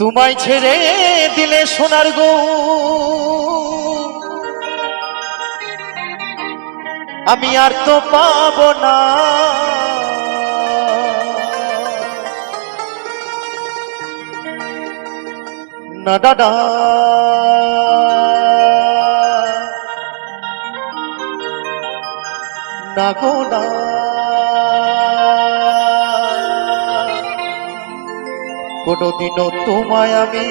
তোমায় ছেড়ে দিলে সোনার গো। আমি আর তো পাব না। না দাদা না গো, না। কোনোদিনও তোমায় আমি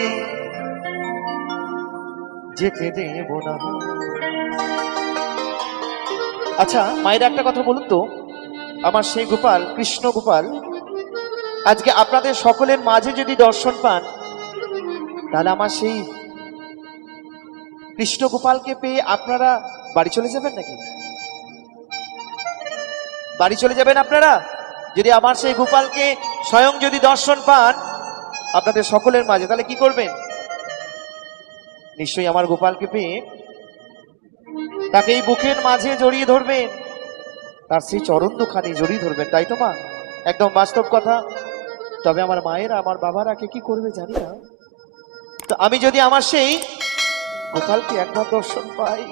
যেতে দেব না। আচ্ছা মায়ের, একটা কথা বলুন তো। আমার সেই গোপাল, কৃষ্ণ গোপাল, আজকে আপনাদের সকলের মাঝে যদি দর্শন পান, তাহলে আমার সেই কৃষ্ণ গোপালকে পেয়ে আপনারা বাড়ি চলে যাবেন নাকি? বাড়ি চলে যাবেন আপনারা? যদি আমার সেই গোপালকে স্বয়ং যদি দর্শন পান আপনাদের সকলের মাঝে, তাহলে কি করবেন? নিশ্চয়ই আমার গোপালকে পেয়ে তাকে এই বুকের মাঝে জড়িয়ে ধরবেন। তার সেই চরণ দুখানি জড়িয়ে ধরবেন, তাই তো মা? একদম বাস্তব কথা। তবে আমার মায়েরা, আমার বাবারা কে কি করবে জানি না। তো আমি যদি আমার সেই গোপালকে একবার দর্শন পাই,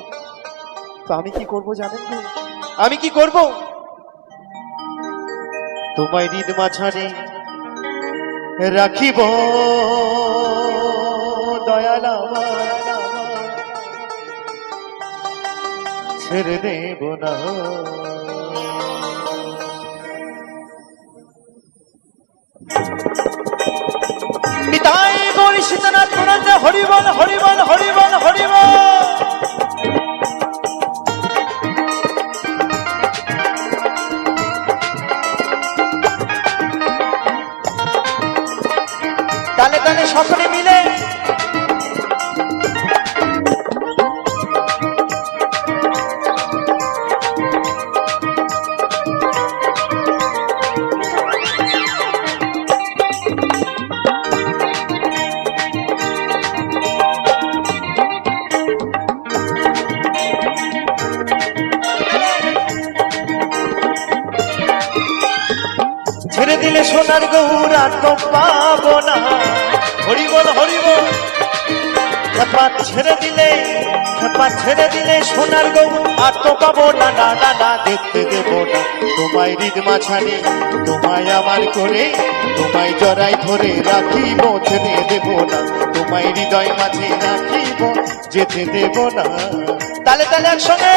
তো আমি কি করব জানেন আমি কি করব? তোমায় হৃদ মাঝারে রাখিব। দয়াল ছেড়ে দেব না। হরিবল হরিবল তো পাবো না। হরিবল হরিবল খেপা ছেড়ে দিলে, খেপা ছেড়ে দিলে সোনার গৌ আর তো পাবো না না না না, দেখতে দেব না। তোমায় হৃদ মাঝারে তোমায় আমার করে তোমায় জড়াই ধরে রাখিব ছেড়ে দেব না। তোমায় হৃদয় মাঝে রাখিব, যেতে দেব না। তালে তালে একসঙ্গে।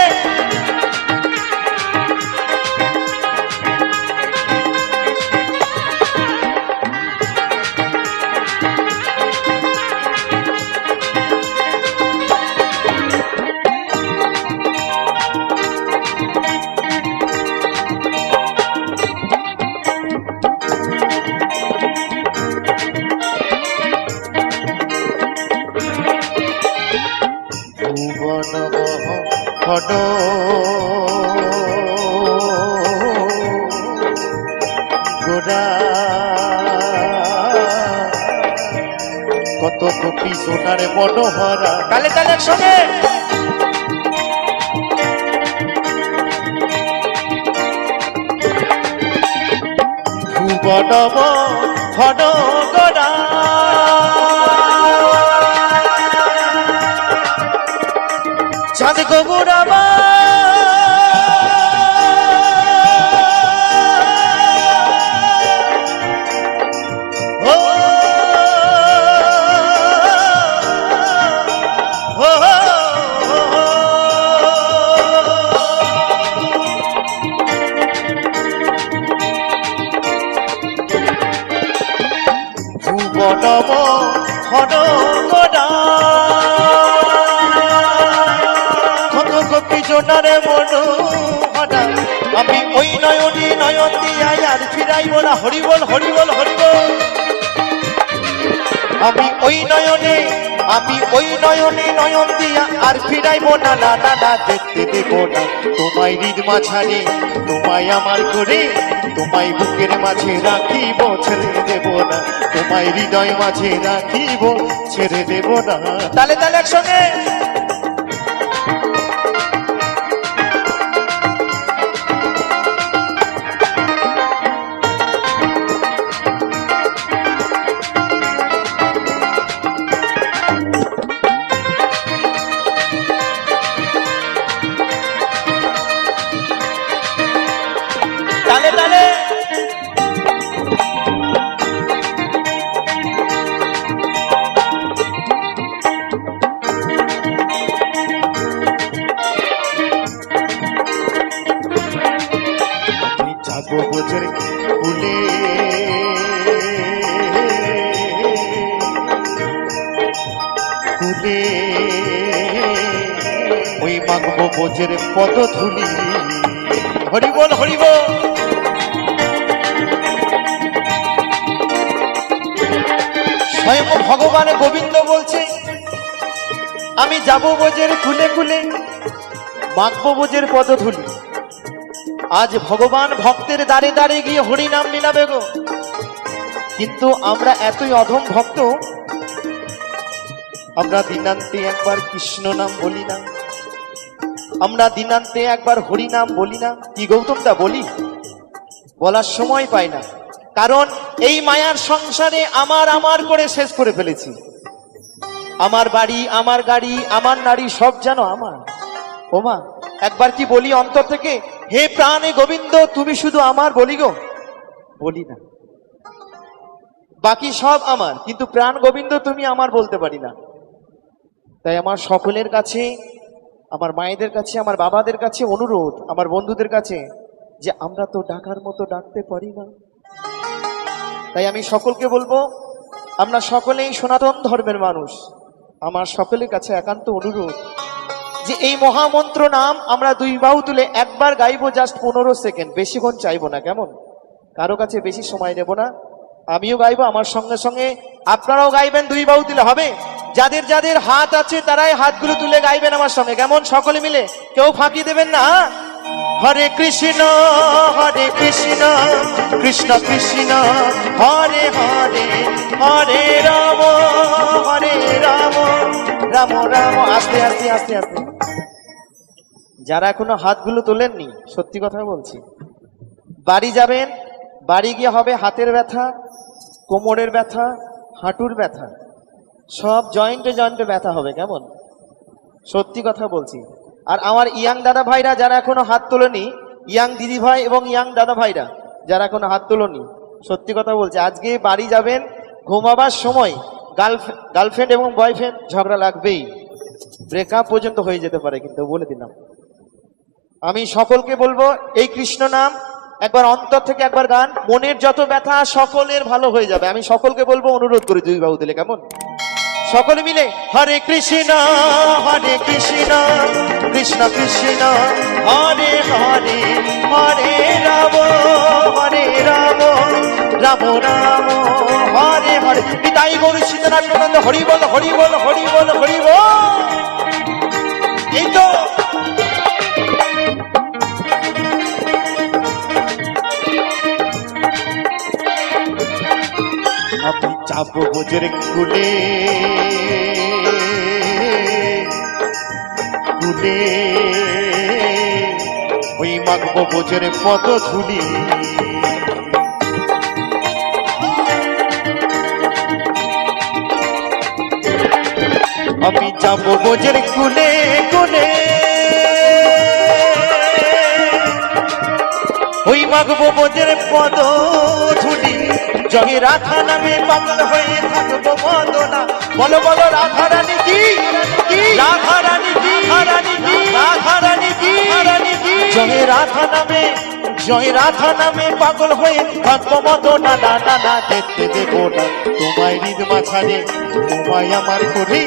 ভুবন খড গোরা কত কপি সোনার মনোহরা তালে তালে একসঙ্গে ভুবন খড মনু হনা আমি ওই নয়নে নয়ন দিয়া আর ফিরাইব না। হরিবল হরিবল হরিবল। আমি ওই নয়নে, আমি ওই নয়নে নয়ন দিয়া আর ফিরাইব না। না না না, দেখতে দেব না। তোমায় হৃদ মাঝারে, তোমায় আমার করে তোমায় বুকের মাঝে রাখিব, ছেড়ে দেব না। তোমায় হৃদয় মাঝে রাখিব, ছেড়ে দেব না। তালে তালে একসঙ্গে। মাগবো বোঝের পদ ধুলি। হরি বল হরি বল স্বয়ং ভগবান গোবিন্দ বলছে, আমি যাব বোঝের খুলে খুলে, মাগবো বোঝের পদ ধুলি। আজ ভগবান ভক্তের দ্বারে দ্বারে গিয়ে হরি নাম মিলাবে গো। কিন্তু আমরা এতই অধম ভক্ত, আমরা দিনান্তে একবার কৃষ্ণ নাম বলি না। আমরা দিনান্তে একবার হরি নাম বলি না। কি গৌতমদা, বলি? বলার সময় পাই না। কারণ এই মায়ার সংসারে আমার আমার করে শেষ করে ফেলেছি। আমার বাড়ি, আমার গাড়ি, আমার নারী সব যেন আমার। ওমা একবার কি বলি অন্তর থেকে? হে প্রাণে গোবিন্দ, তুমি শুধু আমার বলি গো। বলি না। বাকি সব আমার, কিন্তু প্রাণ গোবিন্দ তুমি আমার বলতে পারি না। তাই আমার সকলের কাছে আমার মায়েদের কাছে, আমার বাবাদের কাছে অনুরোধ, আমার বন্ধুদের কাছে যে আমরা তো ডাকার মতো ডাকতে পারি না। তাই আমি সকলকে বলব, আমরা সকলেই সনাতন ধর্মের মানুষ। আমার সকলের কাছে একান্ত অনুরোধ যে এই মহামন্ত্র নাম আমরা দুই বাহু তুলে একবার গাইবো জাস্ট পনেরো সেকেন্ড বেশিক্ষণ চাইব না, কেমন? কারও কাছে বেশি সময় নেব না। আমিও গাইবো, আমার সঙ্গে সঙ্গে আপনারাও গাইবেন, দুই বাহু তুলে হবে? যাদের যাদের হাত আছে তারাই হাতগুলো তুলে গাইবেন আমার সঙ্গে। কেমন? সকলে মিলে? কেউ ফাঁকি দেবেন না? হরে কৃষ্ণ হরে কৃষ্ণ কৃষ্ণ কৃষ্ণ, হরে হরে হরে রাম হরে রাম রাম রাম, আস্তে আস্তে আস্তে আস্তে। যারা এখনও হাতগুলো তোলেননি, সত্যি কথা বলছি। বাড়ি যাবেন, বাড়ি গিয়ে হবে হাতের ব্যথা, কোমরের ব্যথা, হাঁটুর ব্যথা। সব জয়েন্টে জয়েন্টে ব্যথা হবে, কেমন? সত্যি কথা বলছি। আর আমার ইয়াং দাদা ভাইরা যারা এখনও হাত তোলেনি, ইয়াং দিদি ভাই এবং ইয়াং দাদা ভাইরা যারা এখনও হাত তোলনি, সত্যি কথা বলছি, আজকে বাড়ি যাবেন, ঘুমাবার সময় গার্লফ্রেন্ড এবং বয়ফ্রেন্ড ঝগড়া লাগবেই। ব্রেকআপ পর্যন্ত হয়ে যেতে পারে, কিন্তু বলে দিলাম। আমি সকলকে বলব, এই কৃষ্ণ নাম, একবার অন্তর থেকে একবার গান, মনের যত ব্যথা সকলের ভালো হয়ে যাবে। আমি সকলকে বলব, অনুরোধ করি, দুই বাবু দিলে, কেমন? সকলে মিলে হরে কৃষ্ণ হরে কৃষ্ণ কৃষ্ণ কৃষ্ণ, হরে হরে হরে রাম হরে রাম রাম রাম, হরে হরে। পিতাই গরু সীতারাম হরি বল হরি বল হরি বল হরি বল। আমি যাব বোঝের কুলে কুলে ওই মাগবো বোঝের পদ ধুলি। আমি যাব বোঝের কুলে কুলে ওই মাগবো বোঝের পদ ধুলি। জগে রাধা নামে পাগল হয়ে থাকব মদনা বলো বলো রাধা রানী কি? রাধা রানী কি? রানী কি? রাধা রানী কি? রানী কি? জগে রাধা নামে জয় রাধা নামে পাগল হয়ে থাকব মদনা না না না দেখতে দেবো না। তোমায় হৃদ মাঝারে তোমায় আমার করি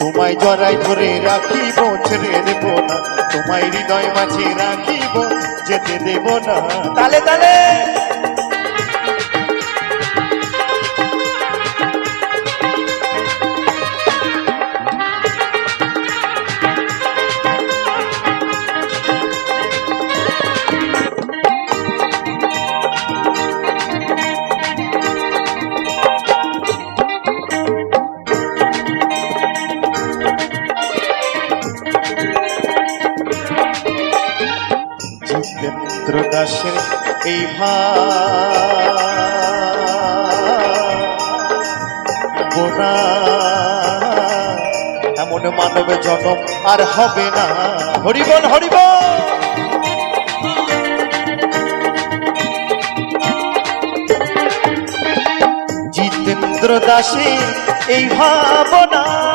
তোমায় জড়াই ধরে রাখিব ছেড়ে দেব না। তোমায় হৃদয় মাঝে রাখিব যেতে দেব না। তালে তালে। জিতেন্দ্র দাসের এই ভাবনা, এমন মানব জনম আর হবে না। হরিবল হরিবল! জিতেন্দ্র দাসের এই ভাবনা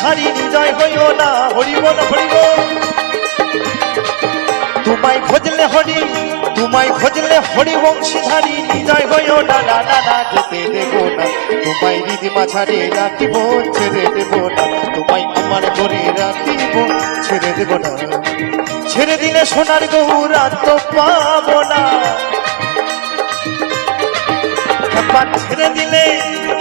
ধারী হৃদয় হইও না হরিবল হরিবল তোমায় ভজলে হরি, তোমায় খোঁজলে হরিবংশীধারী হৃদয় হইও না না না না, যেতে দেব না। তোমায় রিদিমা ছাড়ে রাখিব, ছেড়ে দেব না। তোমায় আমার করে রাখিব, ছেড়ে দেব না। ছেড়ে দিলে সোনার গৌরা তো পাবো না। খেপা ছেড়ে দিলে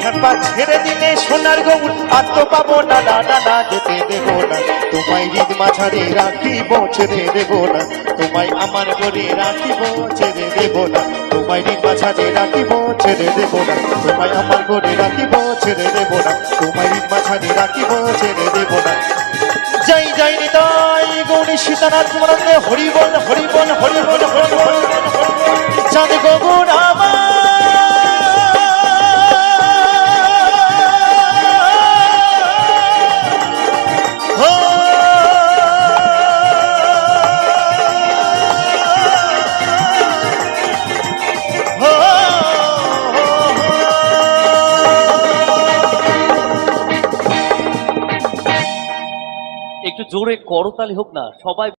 খেপা ছেড়ে দিলে সোনার গৌর। আর তো পাবো না না না না, যেতে দেব না। তোমায় হৃদ মাঝারে রাখিব ছেড়ে দেব না। তোমায় আমার করে রাখিব ছেড়ে দেব না। তোমায় হৃদ মাঝারে রাখিব ছেড়ে দেব না। তোমায় আমার করে রাখিব ছেড়ে দেব না। তোমায় হৃদ মাঝারে রাখিব ছেড়ে দেব না। জয় জয় নিতাই গৌরী সীতানাথ মরণে হরিবল হরিবল হরিবল হরিবল চাঁদ গৌর একটু জোরে করতালি হোক না সবাই